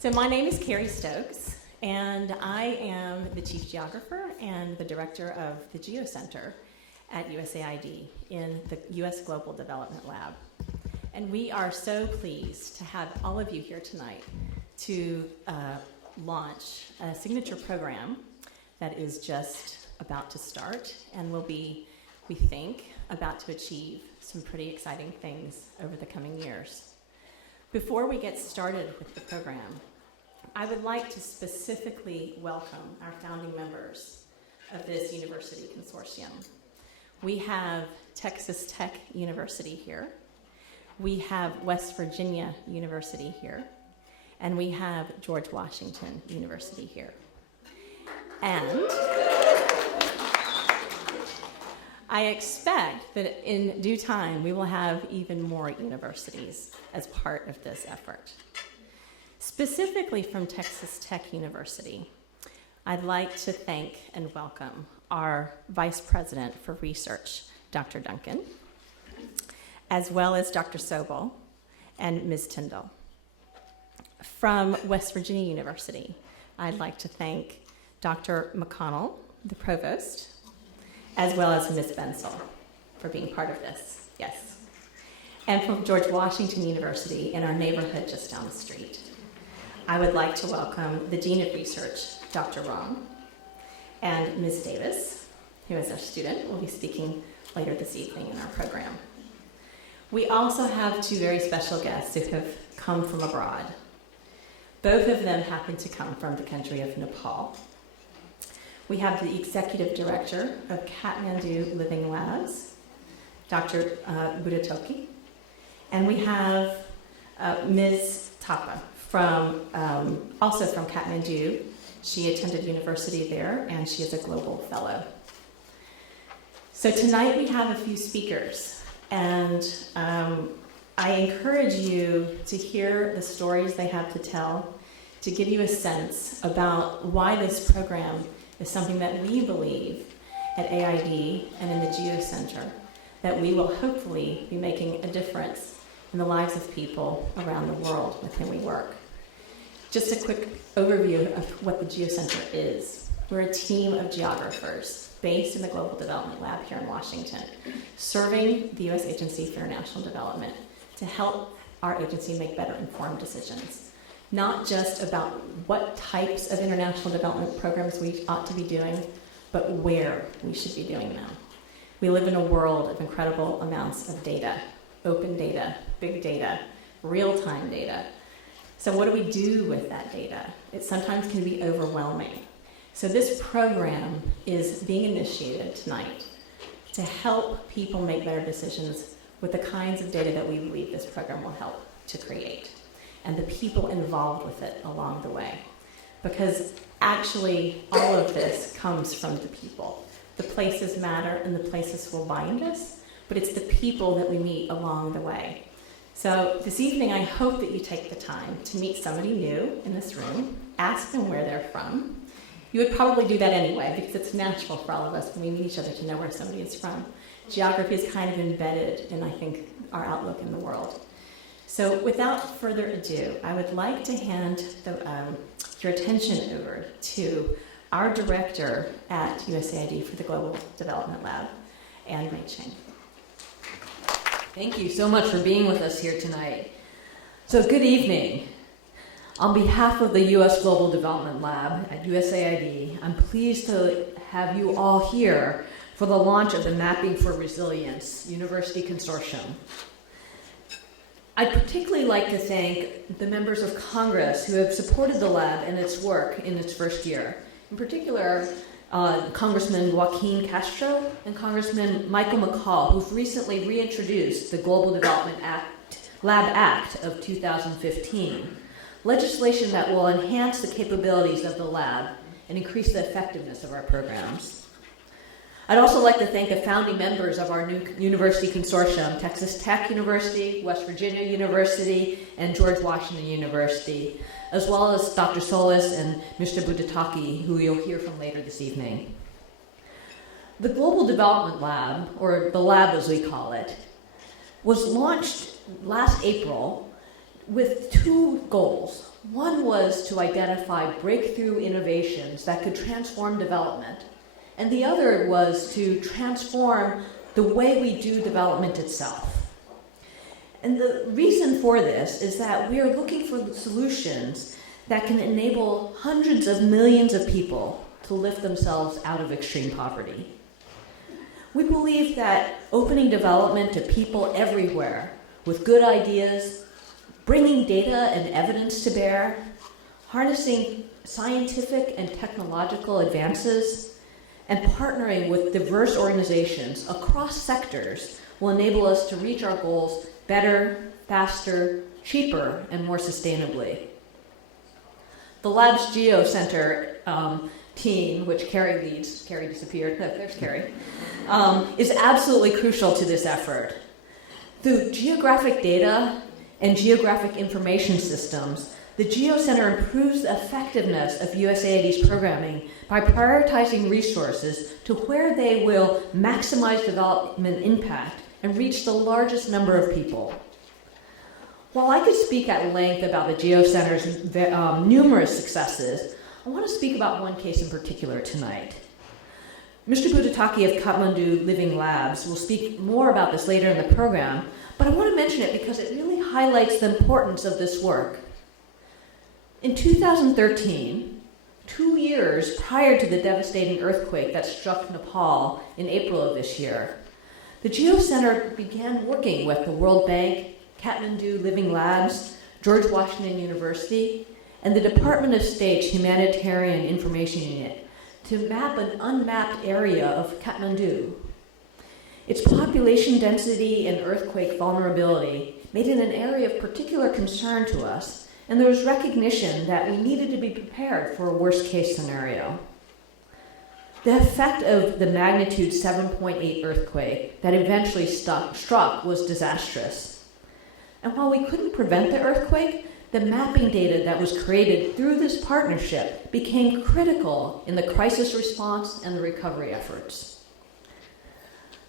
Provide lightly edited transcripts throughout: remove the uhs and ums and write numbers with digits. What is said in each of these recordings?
So my name is Carrie Stokes, and I am the Chief Geographer and the Director of the GeoCenter at USAID in the U.S. Global Development Lab. And we are so pleased to have all of you here tonight to launch a signature program that is just about to start and will be, we think, about to achieve some pretty exciting things over the coming years. Before we get started with the program, I would like to specifically welcome our founding members of this university consortium. We have Texas Tech University here, we have West Virginia University here, and we have George Washington University here. And I expect that in due time we will have even more universities as part of this effort. Specifically from Texas Tech University, I'd like to thank and welcome our Vice President for Research, Dr. Duncan, as well as Dr. Sobel and Ms. Tyndall. From West Virginia University, I'd like to thank Dr. McConnell, the Provost, as well as Ms. Bensel for being part of this, yes. And from George Washington University in our neighborhood just down the street, I would like to welcome the Dean of Research, Dr. Rom, and Ms. Davis, who is our student, will be speaking later this evening in our program. We also have two very special guests who have come from abroad. Both of them happen to come from the country of Nepal. We have the Executive Director of Katmandu Living Labs, Dr. Budhathoki, and we have Ms. Thapa, also from Kathmandu. She attended university there, and she is a global fellow. So tonight we have a few speakers, and I encourage you to hear the stories they have to tell, to give you a sense about why this program is something that we believe at AID and in the GeoCenter, that we will hopefully be making a difference in the lives of people around the world with whom we work. Just a quick overview of what the GeoCenter is. We're a team of geographers based in the Global Development Lab here in Washington, serving the U.S. Agency for International Development to help our agency make better informed decisions. Not just about what types of international development programs we ought to be doing, but where we should be doing them. We live in a world of incredible amounts of data, open data, big data, real-time data. So what do we do with that data? It sometimes can be overwhelming. So this program is being initiated tonight to help people make better decisions with the kinds of data that we believe this program will help to create, and the people involved with it along the way. Because actually, all of this comes from the people. The places matter, and the places will bind us, but it's the people that we meet along the way. So this evening, I hope that you take the time to meet somebody new in this room, ask them where they're from. You would probably do that anyway, because it's natural for all of us when we meet each other to know where somebody is from. Geography is kind of embedded in, I think, our outlook in the world. So without further ado, I would like to hand your attention over to our director at USAID for the Global Development Lab, Mei Chang. Thank you so much for being with us here tonight. So good evening. On behalf of the U.S. Global Development Lab at USAID, I'm pleased to have you all here for the launch of the Mapping for Resilience University Consortium. I'd particularly like to thank the members of Congress who have supported the lab and its work in its first year. In particular, Congressman Joaquin Castro and Congressman Michael McCall, who've recently reintroduced the Global Development Lab Act of 2015, legislation that will enhance the capabilities of the lab and increase the effectiveness of our programs. I'd also like to thank the founding members of our new university consortium, Texas Tech University, West Virginia University, and George Washington University, as well as Dr. Solis and Mr. Budhathoki, who you'll hear from later this evening. The Global Development Lab, or the lab as we call it, was launched last April with two goals. One was to identify breakthrough innovations that could transform development, and the other was to transform the way we do development itself. And the reason for this is that we are looking for solutions that can enable hundreds of millions of people to lift themselves out of extreme poverty. We believe that opening development to people everywhere with good ideas, bringing data and evidence to bear, harnessing scientific and technological advances, and partnering with diverse organizations across sectors will enable us to reach our goals better, faster, cheaper, and more sustainably. The lab's GeoCenter team, which Carrie leads, Carrie disappeared, there's Carrie, is absolutely crucial to this effort. Through geographic data and geographic information systems, the GeoCenter improves the effectiveness of USAID's programming by prioritizing resources to where they will maximize development impact and reach the largest number of people. While I could speak at length about the GeoCenter's numerous successes, I want to speak about one case in particular tonight. Mr. Budhathoki of Katmandu Living Labs will speak more about this later in the program, but I want to mention it because it really highlights the importance of this work. In 2013, 2 years prior to the devastating earthquake that struck Nepal in April of this year, the GeoCenter began working with the World Bank, Katmandu Living Labs, George Washington University, and the Department of State's Humanitarian Information Unit to map an unmapped area of Kathmandu. Its population density and earthquake vulnerability made it an area of particular concern to us, and there was recognition that we needed to be prepared for a worst-case scenario. The effect of the magnitude 7.8 earthquake that eventually struck was disastrous. And while we couldn't prevent the earthquake, the mapping data that was created through this partnership became critical in the crisis response and the recovery efforts.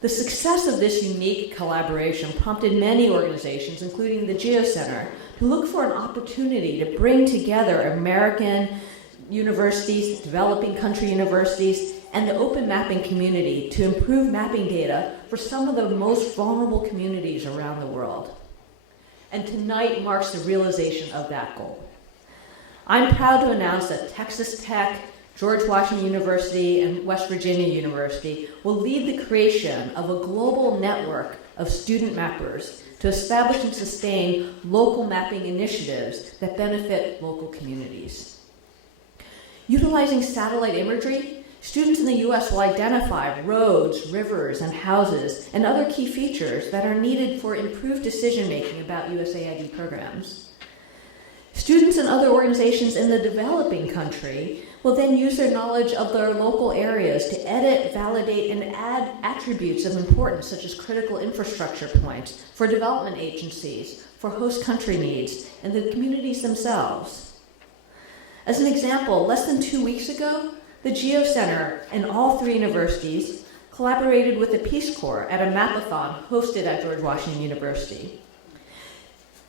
The success of this unique collaboration prompted many organizations, including the GeoCenter, to look for an opportunity to bring together American universities, developing country universities, and the open mapping community to improve mapping data for some of the most vulnerable communities around the world. And tonight marks the realization of that goal. I'm proud to announce that Texas Tech, George Washington University, and West Virginia University will lead the creation of a global network of student mappers to establish and sustain local mapping initiatives that benefit local communities. Utilizing satellite imagery, students in the U.S. will identify roads, rivers, and houses, and other key features that are needed for improved decision-making about USAID programs. Students and other organizations in the developing country will then use their knowledge of their local areas to edit, validate, and add attributes of importance, such as critical infrastructure points for development agencies, for host country needs, and the communities themselves. As an example, less than 2 weeks ago, the GeoCenter and all 3 universities collaborated with the Peace Corps at a mapathon hosted at George Washington University.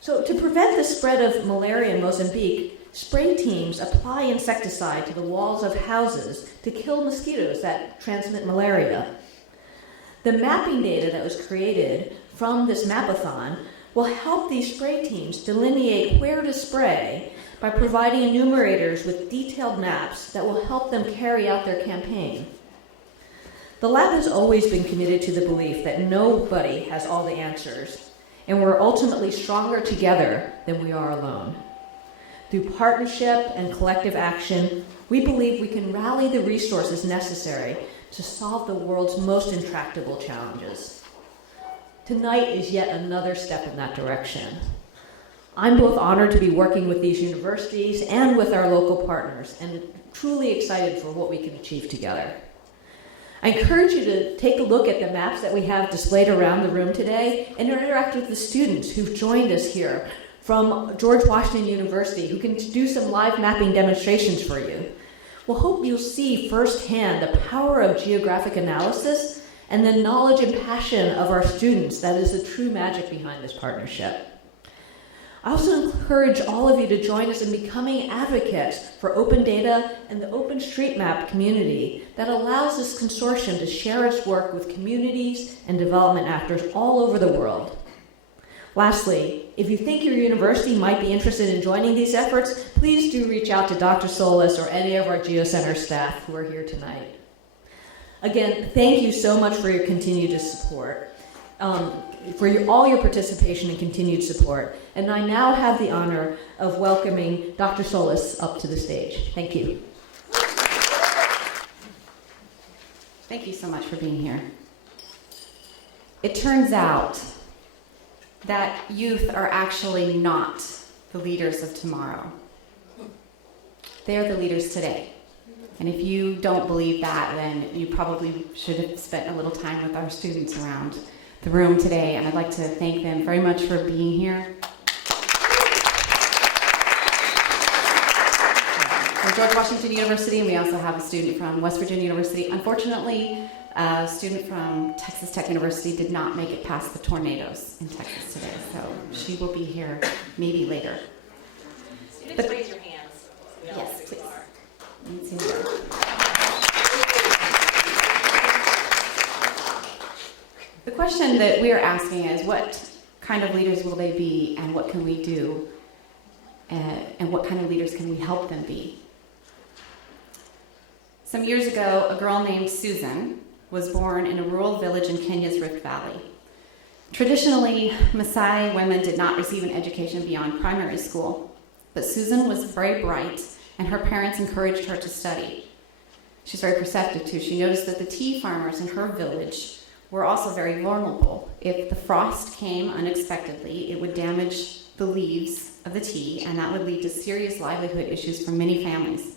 So to prevent the spread of malaria in Mozambique, spray teams apply insecticide to the walls of houses to kill mosquitoes that transmit malaria. The mapping data that was created from this mapathon will help these spray teams delineate where to spray by providing enumerators with detailed maps that will help them carry out their campaign. The lab has always been committed to the belief that nobody has all the answers, and we're ultimately stronger together than we are alone. Through partnership and collective action, we believe we can rally the resources necessary to solve the world's most intractable challenges. Tonight is yet another step in that direction. I'm both honored to be working with these universities and with our local partners, and truly excited for what we can achieve together. I encourage you to take a look at the maps that we have displayed around the room today and interact with the students who've joined us here from George Washington University, who can do some live mapping demonstrations for you. We'll hope you'll see firsthand the power of geographic analysis and the knowledge and passion of our students that is the true magic behind this partnership. I also encourage all of you to join us in becoming advocates for open data and the OpenStreetMap community that allows this consortium to share its work with communities and development actors all over the world. Lastly, if you think your university might be interested in joining these efforts, please do reach out to Dr. Solis or any of our GeoCenter staff who are here tonight. Again, thank you so much for your continued support, all your participation and continued support. And I now have the honor of welcoming Dr. Solis up to the stage. Thank you. Thank you so much for being here. It turns out that youth are actually not the leaders of tomorrow. They're the leaders today. And if you don't believe that, then you probably should have spent a little time with our students around the room today, and I'd like to thank them very much for being here. From George Washington University, and we also have a student from West Virginia University. Unfortunately, a student from Texas Tech University did not make it past the tornadoes in Texas today, so she will be here maybe later. Students, raise your hands. So yes, please. The question that we are asking is, what kind of leaders will they be, and what can we do, and what kind of leaders can we help them be? Some years ago, a girl named Susan was born in a rural village in Kenya's Rift Valley. Traditionally, Maasai women did not receive an education beyond primary school, but Susan was very bright, and her parents encouraged her to study. She's very perceptive, too. She noticed that the tea farmers in her village were also very vulnerable. If the frost came unexpectedly, it would damage the leaves of the tea, and that would lead to serious livelihood issues for many families.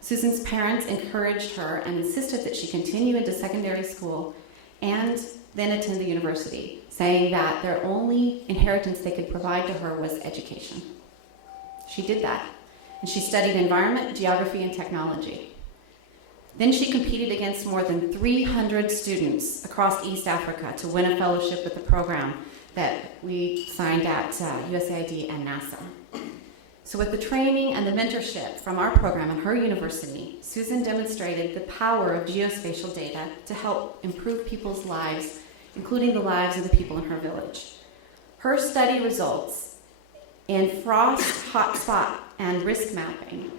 Susan's parents encouraged her and insisted that she continue into secondary school and then attend the university, saying that their only inheritance they could provide to her was education. She did that, and she studied environment, geography, and technology. Then she competed against more than 300 students across East Africa to win a fellowship with the program that we signed at USAID and NASA. So with the training and the mentorship from our program and her university, Susan demonstrated the power of geospatial data to help improve people's lives, including the lives of the people in her village. Her study results in frost, hotspot, and risk mapping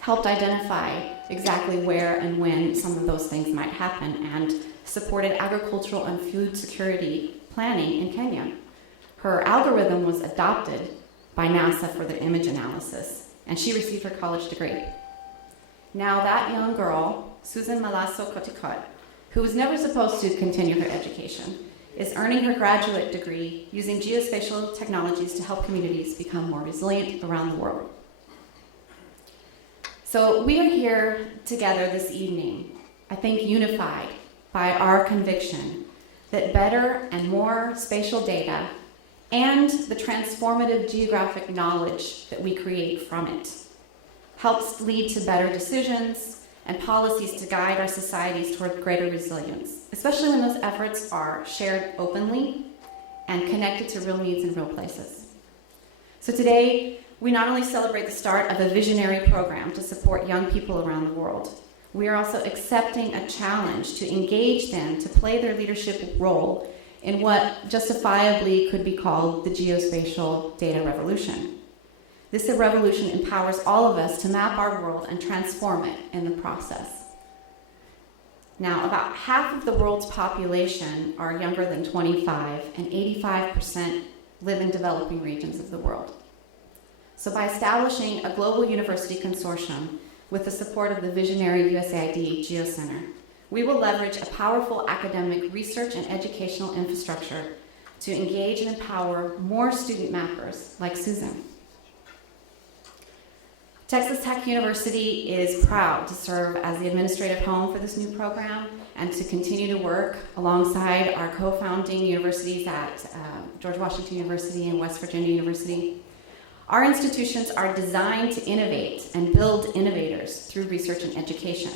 helped identify exactly where and when some of those things might happen, and supported agricultural and food security planning in Kenya. Her algorithm was adopted by NASA for the image analysis, and she received her college degree. Now that young girl, Susan Malaso Kotikot, who was never supposed to continue her education, is earning her graduate degree using geospatial technologies to help communities become more resilient around the world. So we are here together this evening, I think unified by our conviction that better and more spatial data and the transformative geographic knowledge that we create from it helps lead to better decisions and policies to guide our societies toward greater resilience, especially when those efforts are shared openly and connected to real needs in real places. So today, we not only celebrate the start of a visionary program to support young people around the world, we are also accepting a challenge to engage them to play their leadership role in what justifiably could be called the geospatial data revolution. This revolution empowers all of us to map our world and transform it in the process. Now, about half of the world's population are younger than 25, and 85% live in developing regions of the world. So by establishing a global university consortium with the support of the visionary USAID GeoCenter, we will leverage a powerful academic research and educational infrastructure to engage and empower more student mappers like Susan. Texas Tech University is proud to serve as the administrative home for this new program and to continue to work alongside our co-founding universities at George Washington University and West Virginia University. Our institutions are designed to innovate and build innovators through research and education.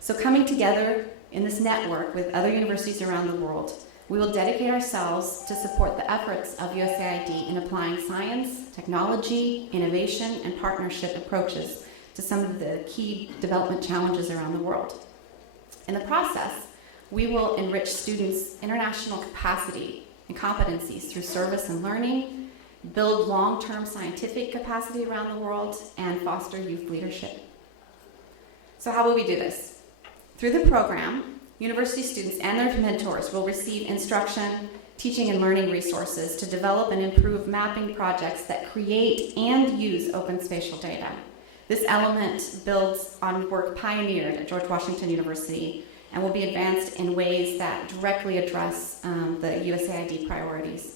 So coming together in this network with other universities around the world, We will dedicate ourselves to support the efforts of USAID in applying science, technology, innovation, and partnership approaches to some of the key development challenges around the world. In the process, we will enrich students' international capacity and competencies through service and learning, build long-term scientific capacity around the world, and foster youth leadership. So how will we do this? Through the program, university students and their mentors will receive instruction, teaching and learning resources to develop and improve mapping projects that create and use open spatial data. This element builds on work pioneered at George Washington University and will be advanced in ways that directly address the USAID priorities.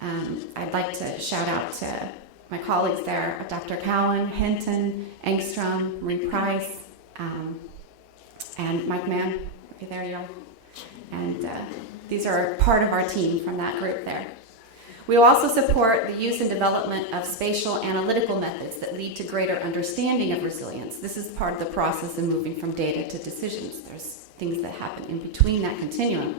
I'd like to shout out to my colleagues there, Dr. Cowan, Hinton, Engstrom, Marie Price, and Mike Mann. Okay, there you are. And these are part of our team from that group there. We will also support the use and development of spatial analytical methods that lead to greater understanding of resilience. This is part of the process of moving from data to decisions. There's things that happen in between that continuum.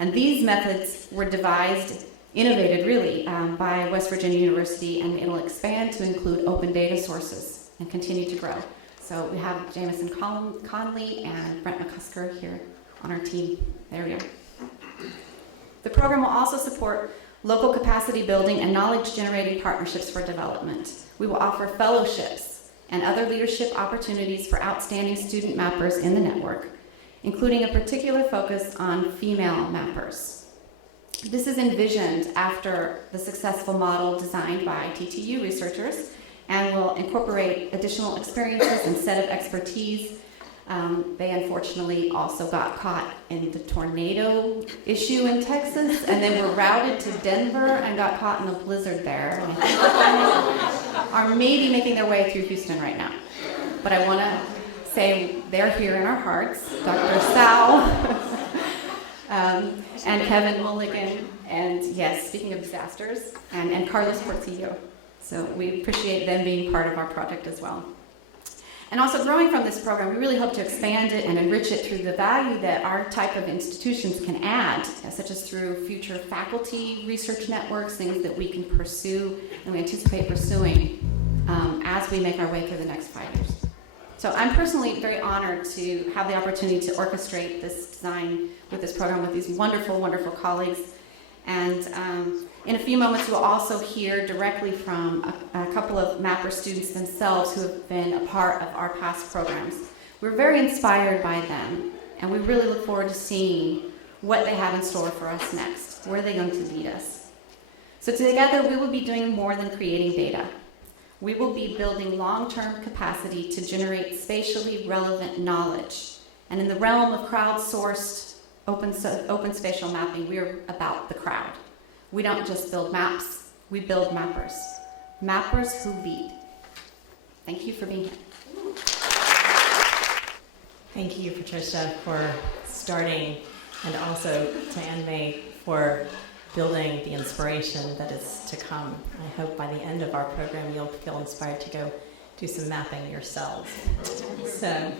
And these methods were devised, innovated really, by West Virginia University, and it'll expand to include open data sources and continue to grow. So we have Jameson Conley and Brent McCusker here on our team. There we are. The program will also support local capacity building and knowledge-generating partnerships for development. We will offer fellowships and other leadership opportunities for outstanding student mappers in the network, including a particular focus on female mappers. This is envisioned after the successful model designed by TTU researchers and will incorporate additional experiences and set of expertise. They unfortunately also got caught in the tornado issue in Texas, and then were routed to Denver and got caught in a blizzard there. Are maybe making their way through Houston right now. But I want to say they're here in our hearts. Dr. Sal and Kevin Mulligan, and yes, speaking of disasters, and Carlos Portillo. So we appreciate them being part of our project as well. And also growing from this program, we really hope to expand it and enrich it through the value that our type of institutions can add, such as through future faculty research networks, things that we can pursue and we anticipate pursuing as we make our way through the next 5 years. So I'm personally very honored to have the opportunity to orchestrate this design with this program with these wonderful, wonderful colleagues. And in a few moments, we'll also hear directly from a couple of Mapper students themselves who have been a part of our past programs. We're very inspired by them, and we really look forward to seeing what they have in store for us next. Where are they going to lead us? So together, we will be doing more than creating data. We will be building long-term capacity to generate spatially relevant knowledge. And in the realm of crowdsourced open spatial mapping, we are about the crowd. We don't just build maps, we build mappers. Mappers who lead. Thank you for being here. Thank you, Patricia, for starting, and also to Anne-May for building the inspiration that is to come. I hope by the end of our program you'll feel inspired to go do some mapping yourselves. So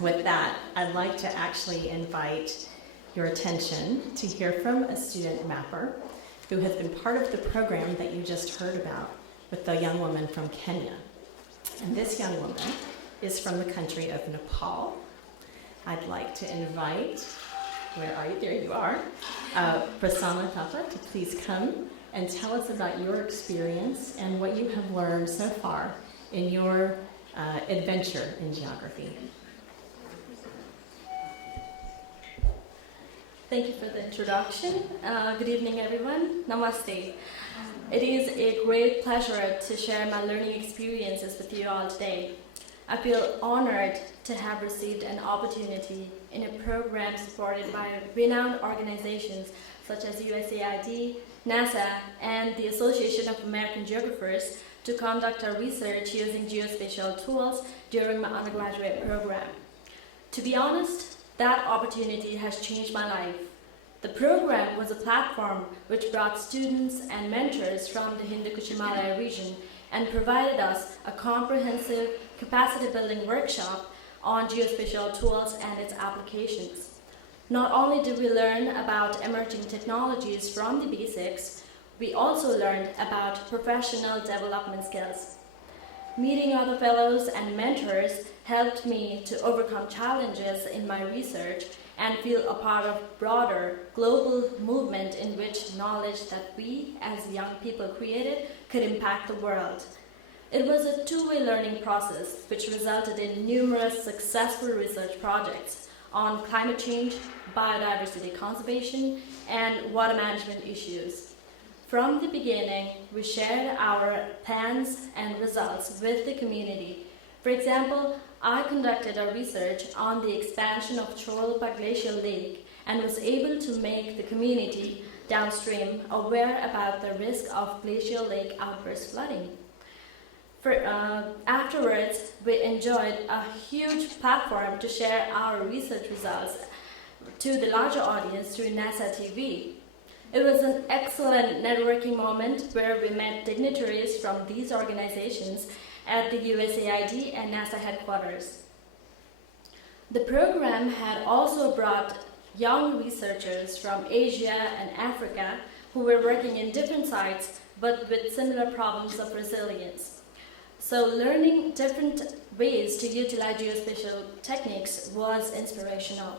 with that, I'd like to actually invite your attention to hear from a student mapper who has been part of the program that you just heard about with the young woman from Kenya. And this young woman is from the country of Nepal. I'd like to invite, where are you? There you are, Prasamsa Thapa to please come and tell us about your experience and what you have learned so far in your adventure in geography. Thank you for the introduction. Good evening, everyone. Namaste. It is a great pleasure to share my learning experiences with you all today. I feel honored to have received an opportunity in a program supported by renowned organizations such as USAID, NASA, and the Association of American Geographers to conduct our research using geospatial tools during my undergraduate program. To be honest, that opportunity has changed my life. The program was a platform which brought students and mentors from the Hindu-Kush-Himalaya region and provided us a comprehensive capacity building workshop on geospatial tools and its applications. Not only did we learn about emerging technologies from the basics, we also learned about professional development skills. Meeting other fellows and mentors helped me to overcome challenges in my research and feel a part of broader global movement in which knowledge that we as young people created could impact the world. It was a two-way learning process which resulted in numerous successful research projects on climate change, biodiversity conservation, and water management issues. From the beginning, we shared our plans and results with the community. For example, I conducted a research on the expansion of Cholpa Glacial Lake and was able to make the community downstream aware about the risk of glacial lake outburst flooding. Afterwards, we enjoyed a huge platform to share our research results to the larger audience through NASA TV. It was an excellent networking moment where we met dignitaries from these organizations at the USAID and NASA headquarters. The program had also brought young researchers from Asia and Africa who were working in different sites but with similar problems of resilience. So learning different ways to utilize geospatial techniques was inspirational.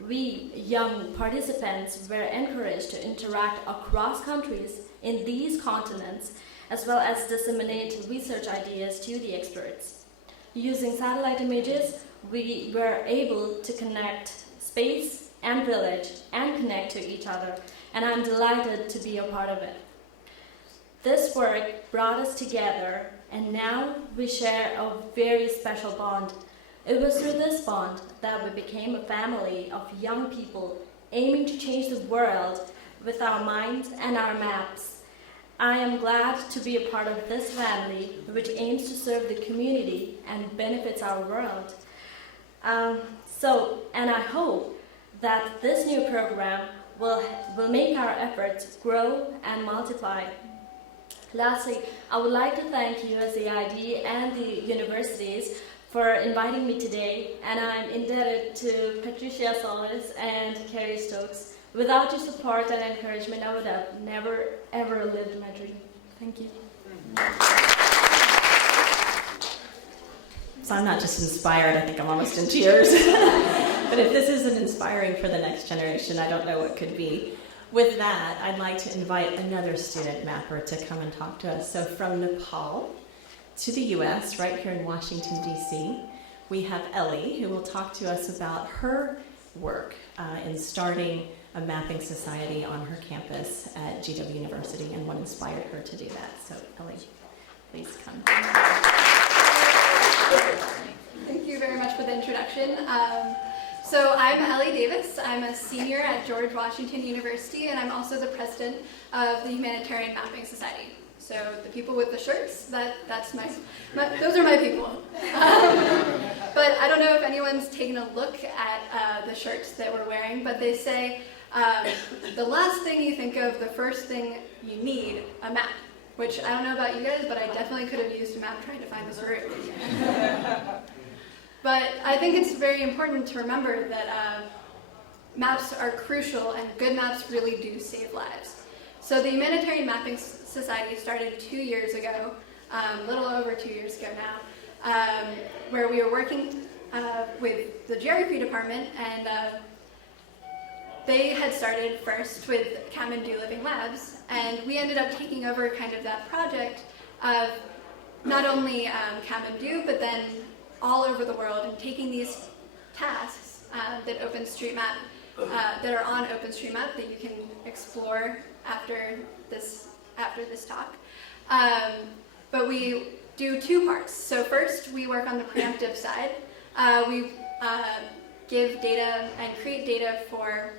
We young participants were encouraged to interact across countries in these continents, as well as disseminate research ideas to the experts. Using satellite images, we were able to connect space and village and connect to each other, and I'm delighted to be a part of it. This work brought us together, and now we share a very special bond. It was through this bond that we became a family of young people aiming to change the world with our minds and our maps. I am glad to be a part of this family, which aims to serve the community and benefits our world. And I hope that this new program will make our efforts grow and multiply. Lastly, I would like to thank USAID and the universities for inviting me today, and I'm indebted to Patricia Solis and Carrie Stokes. Without your support and encouragement, I would have never, ever lived my dream. Thank you. So I'm not just inspired, I think I'm almost in tears. But if this isn't inspiring for the next generation, I don't know what could be. With that, I'd like to invite another student mapper to come and talk to us. So from Nepal to the US, right here in Washington, D.C., we have Ellie, who will talk to us about her work in starting a mapping society on her campus at GW University and what inspired her to do that. So Ellie, please come. Thank you very much for the introduction. So I'm Ellie Davis. I'm a senior at George Washington University, and I'm also the president of the Humanitarian Mapping Society. So the people with the shirts, that's those are my people. But I don't know if anyone's taken a look at the shirts that we're wearing, but they say the last thing you think of, the first thing you need, a map. Which I don't know about you guys, but I definitely could have used a map trying to find this route. But I think it's very important to remember that maps are crucial, and good maps really do save lives. So the Humanitarian Mapping Society started 2 years ago, a little over 2 years ago now, where we were working with the geography department, and they had started first with Katmandu Living Labs, and we ended up taking over kind of that project of not only Katmandu, but then all over the world, and taking these tasks that are on OpenStreetMap that you can explore after this talk. But we do two parts. So first, we work on the preemptive side. We give data and create data for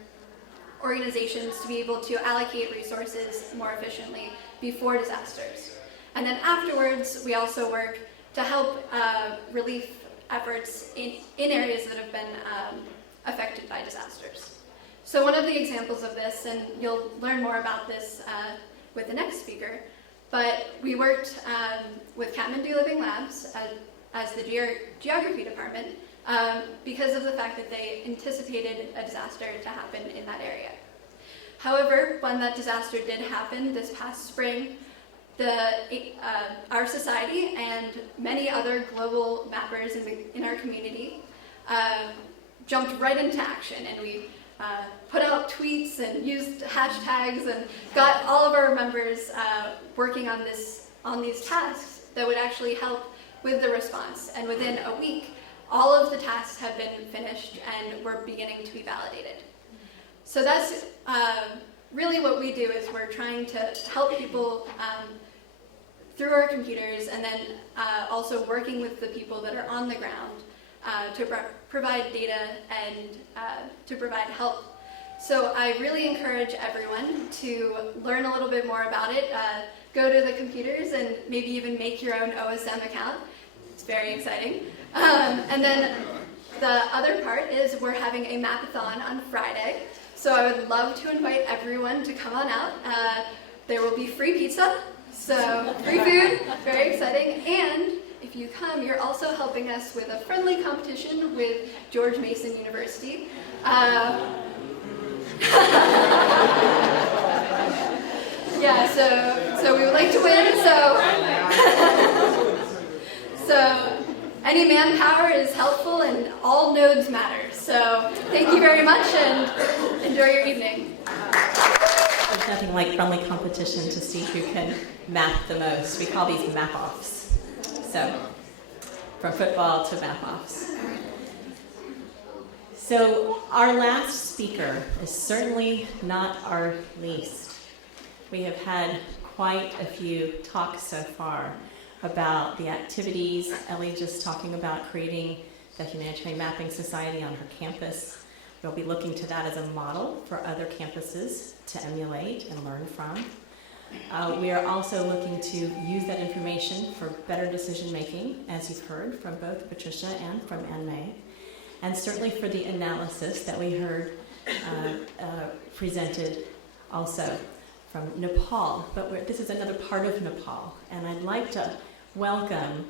organizations to be able to allocate resources more efficiently before disasters. And then afterwards, we also work to help relief efforts in areas that have been affected by disasters. So one of the examples of this, and you'll learn more about this with the next speaker, but we worked with Katmandu Living Labs as the geography department because of the fact that they anticipated a disaster to happen in that area. However, when that disaster did happen this past spring, our society and many other global mappers in our community jumped right into action, and we put out tweets and used hashtags and got all of our members working on these tasks that would actually help with the response. And within a week, all of the tasks have been finished and we're beginning to be validated. So that's really what we do, is we're trying to help people through our computers, and then also working with the people that are on the ground to provide data and to provide help. So I really encourage everyone to learn a little bit more about it. Go to the computers and maybe even make your own OSM account. It's very exciting. And then the other part is we're having a mapathon on Friday. So I would love to invite everyone to come on out. There will be free pizza, so free food, very exciting. And if you come, you're also helping us with a friendly competition with George Mason University. Yeah, so we would like to win, so any manpower is helpful and all nodes matter. So thank you very much and enjoy your evening. There's nothing like friendly competition to see who can map the most. We call these map-offs. So from football to map-offs. So our last speaker is certainly not our least. We have had quite a few talks so far about the activities. Ellie just talking about creating the Humanitarian Mapping Society on her campus. We'll be looking to that as a model for other campuses to emulate and learn from. We are also looking to use that information for better decision making, as you've heard from both Patricia and from Mei, and certainly for the analysis that we heard presented also from Nepal. But this is another part of Nepal, and I'd like to welcome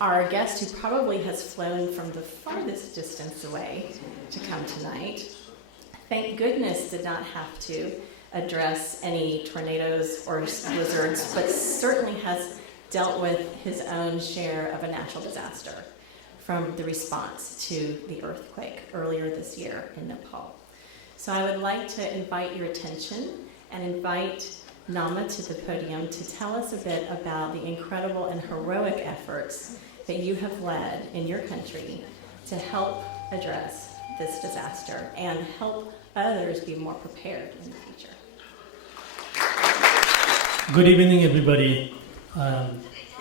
our guest who probably has flown from the farthest distance away to come tonight. Thank goodness did not have to address any tornadoes or blizzards, but certainly has dealt with his own share of a natural disaster from the response to the earthquake earlier this year in Nepal. So I would like to invite your attention and invite Nama to the podium to tell us a bit about the incredible and heroic efforts that you have led in your country to help address this disaster and help others be more prepared in the future. Good evening, everybody.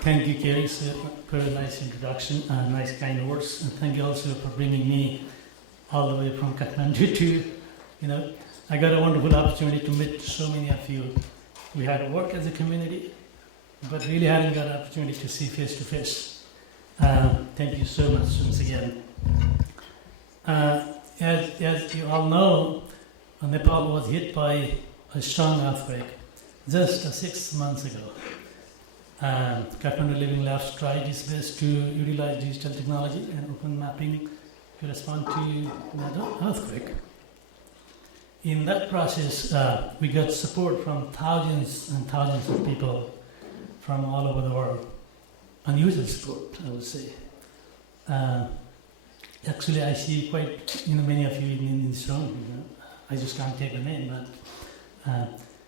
Thank you, Carrie, for a nice introduction and nice kind words. And thank you also for bringing me all the way from Kathmandu to, I got a wonderful opportunity to meet so many of you. We had to work as a community, but really hadn't got an opportunity to see face to face. Thank you so much once again. As you all know, Nepal was hit by a strong earthquake just 6 months ago. Kathmandu Living Labs tried its best to utilize digital technology and open mapping to respond to that earthquake. In that process, we got support from thousands and thousands of people from all over the world. Unusual support, I would say. Actually, I see quite many of you in this room. I just can't take the name, but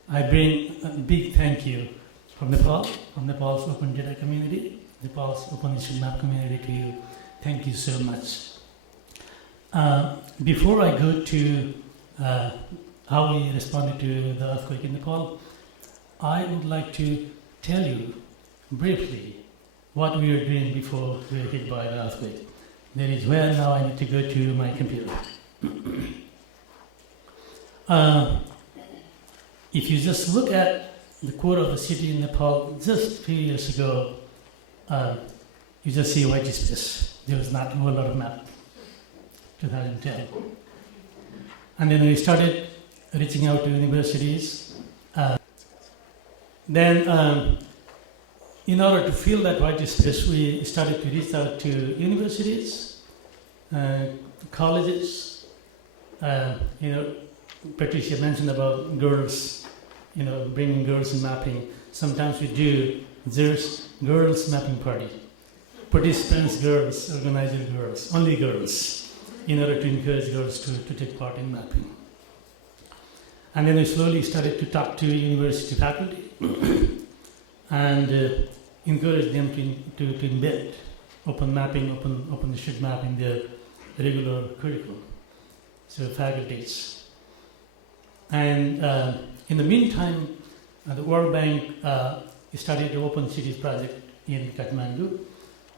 I bring a big thank you from Nepal, from Nepal's Open Data community, Nepal's Open Issue Map community to you. Thank you so much. Before I go to how we responded to the earthquake in Nepal, I would like to tell you briefly what we were doing before we were hit by the earthquake. That is where now I need to go to my computer. If you just look at the core of the city in Nepal just a few years ago, you just see white space. There was not a whole lot of map. 2010. And then we started reaching out to universities. Then, in order to fill that white space, we started to reach out to universities colleges. Patricia mentioned about girls, bringing girls in mapping. Sometimes we do, there's girls mapping party. Participants, girls, organizer girls, only girls, in order to encourage girls to take part in mapping. And then we slowly started to talk to university faculty and encourage them to embed open mapping, open street map in their regular curriculum, so faculties. And in the meantime, the World Bank started the Open Cities project in Kathmandu,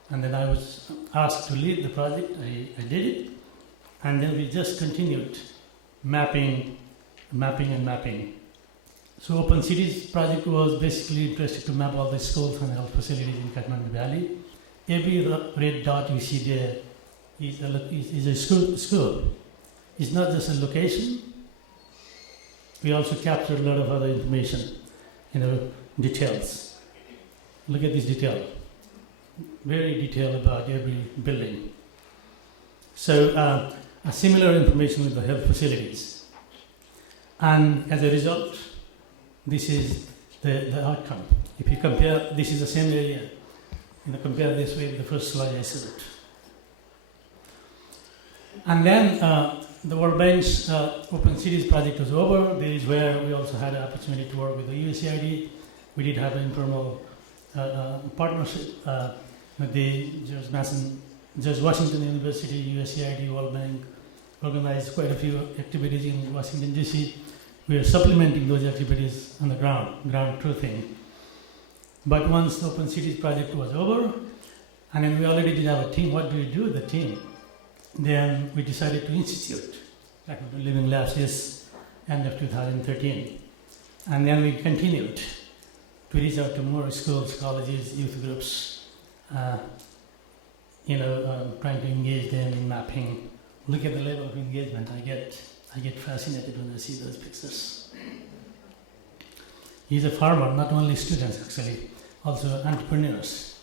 and then I was asked to lead the project. I did it, and then we just continued mapping. So Open Cities project was basically interested to map all the schools and health facilities in Kathmandu Valley. Every red dot you see there is a school. It's not just a location. We also captured a lot of other information, details. Look at this detail. Very detailed about every building. So a similar information with the health facilities. And as a result, this is the outcome. If you compare, this is the same area. Compare this with the first slide I showed. And then the World Bank's Open Cities project was over. There is where we also had an opportunity to work with the USAID. We did have an informal partnership with the George Washington University, USAID, World Bank, organized quite a few activities in Washington, D.C. We are supplementing those activities on the ground truthing. But once the Open Cities project was over, and then we already did have a team, what do we do with the team? Then we decided to institute Kathmandu Living Labs this end of 2013. And then we continued to reach out to more schools, colleges, youth groups, trying to engage them in mapping. Look at the level of engagement. I get fascinated when I see those pictures. He's a farmer, not only students actually, also entrepreneurs.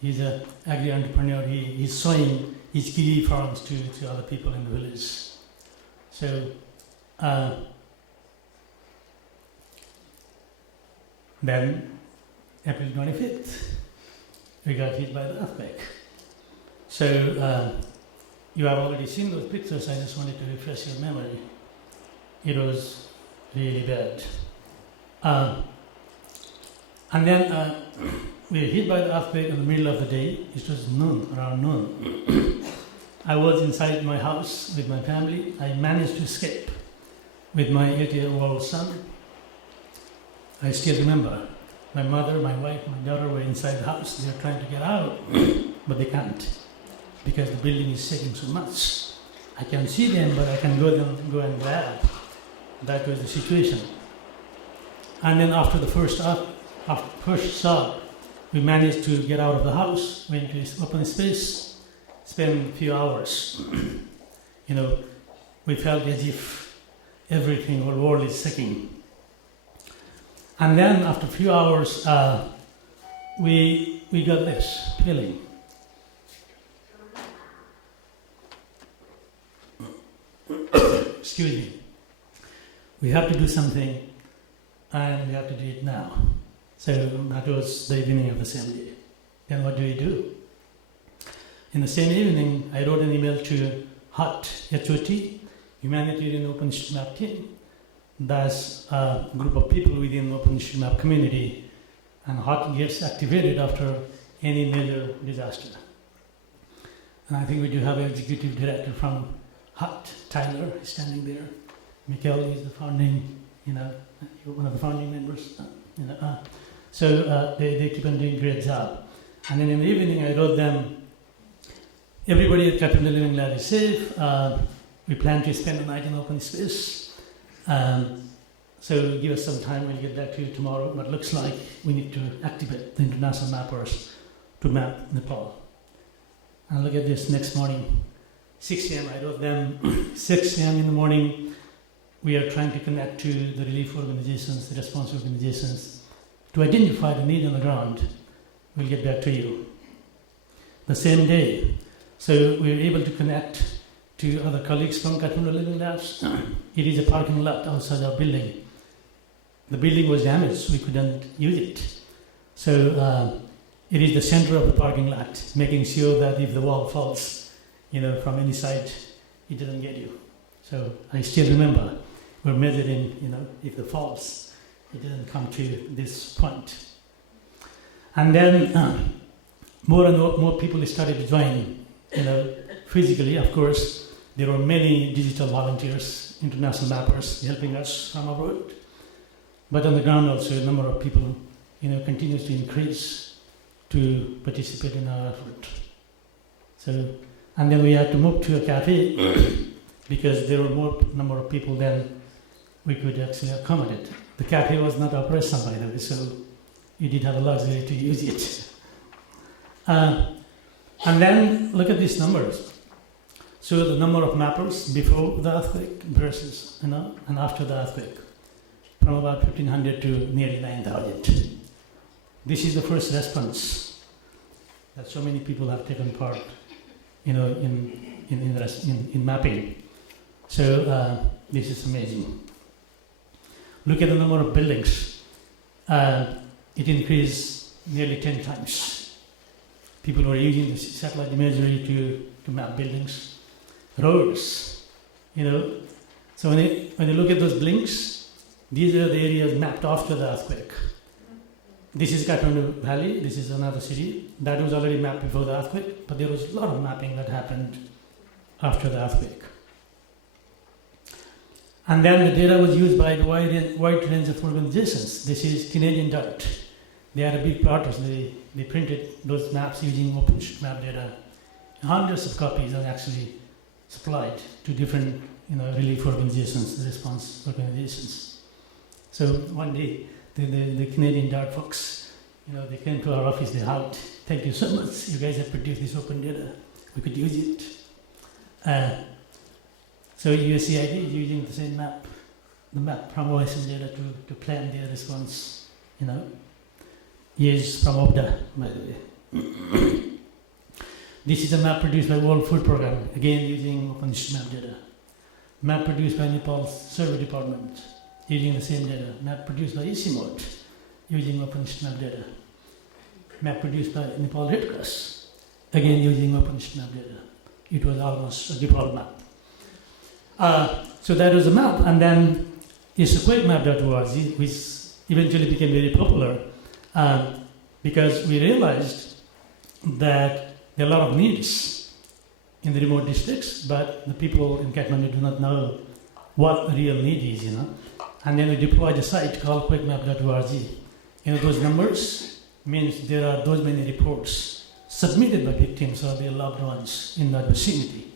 He's an agri-entrepreneur. He's sowing his kiwi farms to other people in the village. So then April 25th, we got hit by the earthquake. So you have already seen those pictures. I just wanted to refresh your memory. It was really bad. And then we were hit by the earthquake in the middle of the day. It was around noon. I was inside my house with my family. I managed to escape with my 8-year-old son. I still remember my mother, my wife, my daughter were inside the house. They were trying to get out, but they can't because the building is shaking so much. I can see them, but I can go and grab. That was the situation. And then after the first shock, we managed to get out of the house, went to this open space, spent a few hours. We felt as if everything, our world is shaking. And then after a few hours, we got this feeling. Excuse me. We have to do something, and we have to do it now. So that was the evening of the same day. Then what do we do? In the same evening, I wrote an email to HOT, H-O-T, Humanitarian OpenStreetMap team. That's a group of people within the OpenStreetMap community, and HOT gets activated after any major disaster. And I think we do have an executive director from HOT, Tyler, is standing there. Mikhail is the founding, one of the founding members. So they keep on doing a great job. And then in the evening, I wrote them, everybody at Kathmandu Living Lab is safe. We plan to spend the night in open space. So give us some time, we'll get back to you tomorrow. But it looks like we need to activate the international mappers to map Nepal. And look at this, next morning, 6 a.m. I wrote them, 6 a.m. in the morning, we are trying to connect to the relief organizations, the response organizations, to identify the need on the ground. We'll get back to you. The same day, So we were able to connect to other colleagues from Kathmandu Living Labs. It is a parking lot outside our building. The building was damaged, we couldn't use it. So it is the center of the parking lot, making sure that if the wall falls, from any side, it doesn't get you. So I still remember we're measuring, if the falls, it doesn't come to this point. And then more and more people started to join, physically, of course. There were many digital volunteers, international mappers helping us from abroad. But on the ground also, a number of people, continues to increase to participate in our effort. So, and then we had to move to a cafe because there were more number of people than we could actually accommodate. The cafe was not operational, by the way, so you did have a luxury to use it. And then look at these numbers. So the number of mappers before the earthquake versus, and after the earthquake, from about 1,500 to nearly 9,000. This is the first response that so many people have taken part, in mapping. So this is amazing. Look at the number of buildings. It increased nearly 10 times. People were using the satellite imagery to map buildings. Roads, So when you look at those blinks, these are the areas mapped after the earthquake. This is Kathmandu Valley, this is another city. That was already mapped before the earthquake, but there was a lot of mapping that happened after the earthquake. And then the data was used by a wide range of organizations. This is Canadian Dirt. They had a big project. They printed those maps using OpenStreetMap data. Hundreds of copies are actually supplied to different relief organizations, response organizations. So one day, the Canadian Dirt folks, they came to our office, they hugged, thank you so much, you guys have produced this open data, we could use it. So USAID is using the same map, the map from OSM data to plan their response, Yes, from OBDA, by the way. This is a map produced by World Food Programme, again using OpenStreetMap data. Map produced by Nepal's Survey Department, using the same data. Map produced by ECMOD, using OpenStreetMap data. Map produced by Nepal Red Cross, again using OpenStreetMap data. It was almost a default map. So that was a map, and then it's a QuakeMap.org, which eventually became very popular because we realized that there are a lot of needs in the remote districts, but the people in Kathmandu do not know what the real need is, And then we deployed a site called QuakeMap.org. Those numbers means there are those many reports submitted by victims or their loved ones in that vicinity.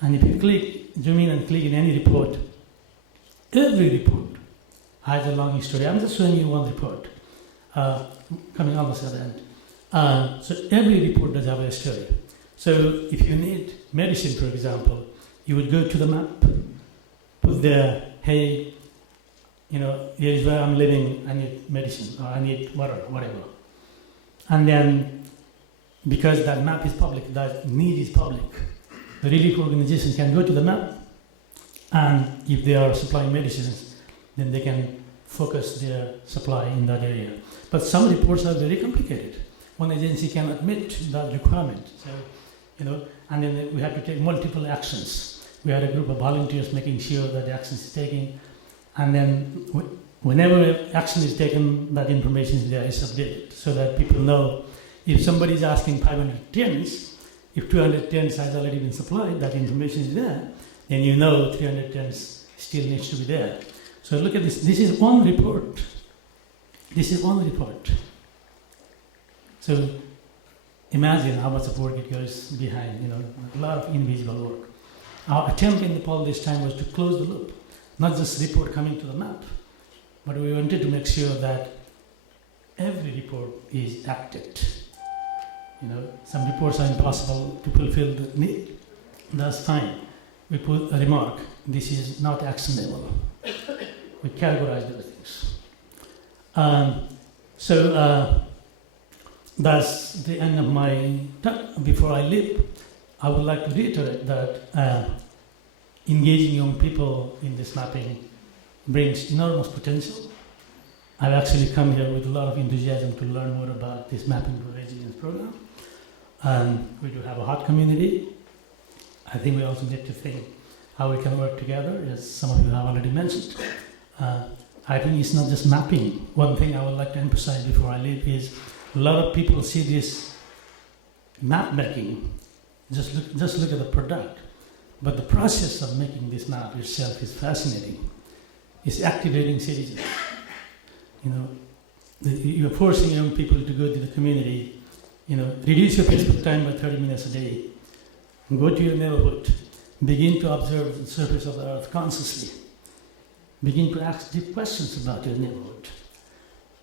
And if you zoom in and click in any report, every report has a long history. I'm just showing you one report, coming almost at the end. So every report does have a story. So if you need medicine, for example, you would go to the map, put there, hey, here is where I'm living, I need medicine, or I need water, whatever. And then, because that map is public, that need is public, the relief organization can go to the map, and if they are supplying medicines, then they can focus their supply in that area. But some reports are very complicated. One agency cannot meet that requirement. So, and then we have to take multiple actions. We had a group of volunteers making sure that the action is taken, and then whenever action is taken, that information is there, is updated, so that people know if somebody is asking 500 tens, if 200 tens has already been supplied, that information is there, then 300 tens still needs to be there. So look at this. This is one report. This is one report. So imagine how much of work it goes behind, a lot of invisible work. Our attempt in Nepal this time was to close the loop, not just report coming to the map, but we wanted to make sure that every report is acted. Some reports are impossible to fulfill the need. That's fine. We put a remark, this is not actionable. We categorize those things. that's the end of my talk. Before I leave, I would like to reiterate that engaging young people in this mapping brings enormous potential. I've actually come here with a lot of enthusiasm to learn more about this Mapping for Resilience program. We do have a hot community. I think we also need to think how we can work together, as some of you have already mentioned. I think it's not just mapping. One thing I would like to emphasize before I leave is a lot of people see this map making, just look at the product. But the process of making this map itself is fascinating. It's activating citizens. You're forcing young people to go to the community, reduce your Facebook time by 30 minutes a day, go to your neighborhood, begin to observe the surface of the earth consciously, begin to ask deep questions about your neighborhood.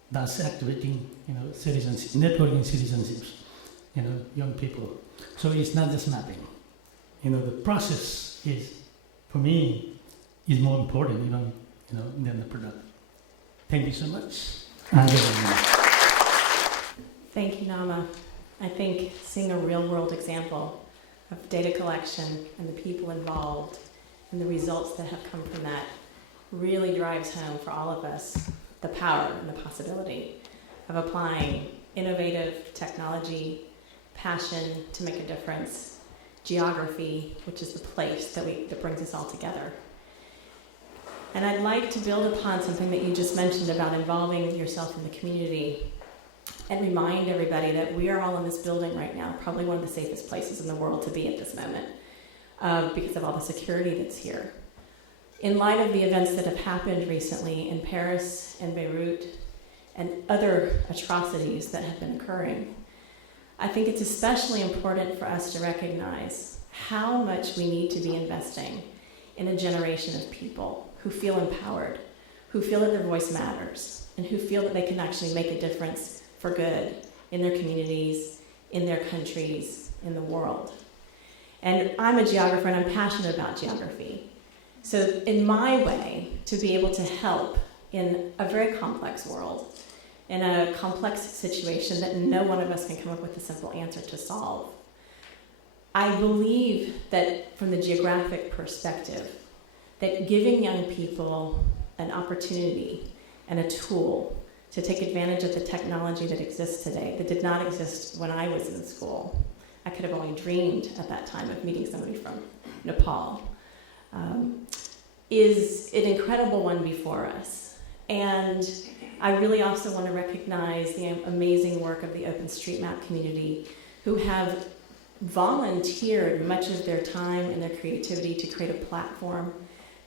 That's activating, citizens, networking citizenships, young people. So it's not just mapping. The process is, for me, is more important even, than the product. Thank you so much. Thank you, Nama. I think seeing a real-world example of data collection and the people involved and the results that have come from that really drives home for all of us the power and the possibility of applying innovative technology, passion to make a difference, geography, which is the place that brings us all together. And I'd like to build upon something that you just mentioned about involving yourself in the community and remind everybody that we are all in this building right now, probably one of the safest places in the world to be at this moment because of all the security that's here. In light of the events that have happened recently in Paris and Beirut and other atrocities that have been occurring, I think it's especially important for us to recognize how much we need to be investing in a generation of people who feel empowered, who feel that their voice matters, and who feel that they can actually make a difference for good in their communities, in their countries, in the world. And I'm a geographer and I'm passionate about geography. So in my way, to be able to help in a very complex world, in a complex situation that no one of us can come up with a simple answer to solve, I believe that from the geographic perspective, that giving young people an opportunity and a tool to take advantage of the technology that exists today, that did not exist when I was in school. I could have only dreamed at that time of meeting somebody from Nepal, is an incredible one before us. And I really also want to recognize the amazing work of the OpenStreetMap community, who have volunteered much of their time and their creativity to create a platform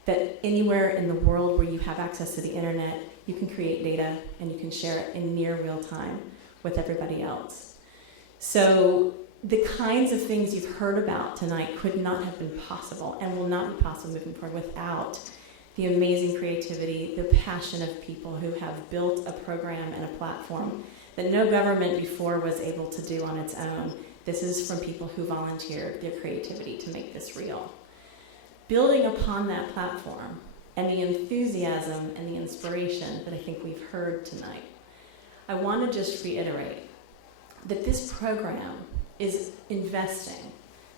that anywhere in the world where you have access to the internet, you can create data and you can share it in near real time with everybody else. So the kinds of things you've heard about tonight could not have been possible and will not be possible moving forward without the amazing creativity, the passion of people who have built a program and a platform that no government before was able to do on its own. This is from people who volunteered their creativity to make this real. Building upon that platform and the enthusiasm and the inspiration that I think we've heard tonight, I want to just reiterate that this program is investing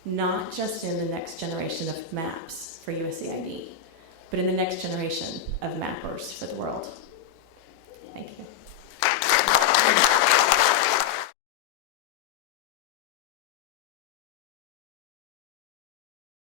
not just in the next generation of maps for USAID, but in the next generation of mappers for the world. Thank you.